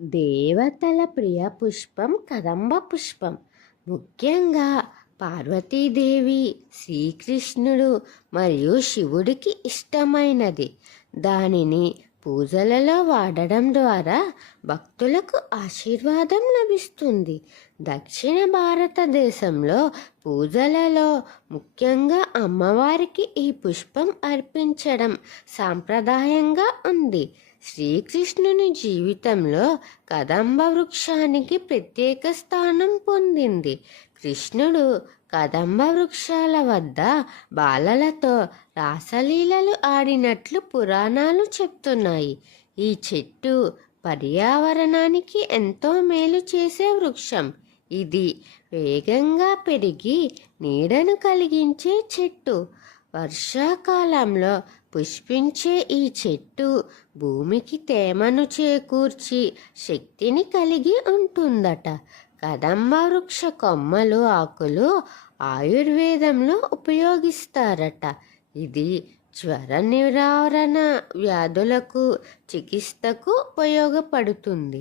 దేవతల ప్రియ పుష్పం కదంబ పుష్పం. ముఖ్యంగా పార్వతీదేవి, శ్రీకృష్ణుడు మరియు శివుడికి ఇష్టమైనది. దానిని పూజలలో వాడడం ద్వారా భక్తులకు ఆశీర్వాదం లభిస్తుంది. దక్షిణ భారతదేశంలో పూజలలో ముఖ్యంగా అమ్మవారికి ఈ పుష్పం అర్పించడం సాంప్రదాయంగా ఉంది. శ్రీకృష్ణుని జీవితంలో కదంబ వృక్షానికి ప్రత్యేక స్థానం పొందింది. కృష్ణుడు కదంబ వృక్షాల వద్ద బాలలతో రాసలీలలు ఆడినట్లు పురాణాలు చెప్తున్నాయి. ఈ చెట్టు పర్యావరణానికి ఎంతో మేలు చేసే వృక్షం. ఇది వేగంగా పెరిగి నీడను కలిగించే చెట్టు. వర్షాకాలంలో పుష్పించే ఈ చెట్టు భూమికి తేమను చేకూర్చి శక్తిని కలిగి ఉంటుందట. కదంబ వృక్ష కొమ్మలు, ఆకులు ఆయుర్వేదంలో ఉపయోగిస్తారట. ఇది జ్వర నివారణ, వ్యాధులకు చికిత్సకు ఉపయోగపడుతుంది.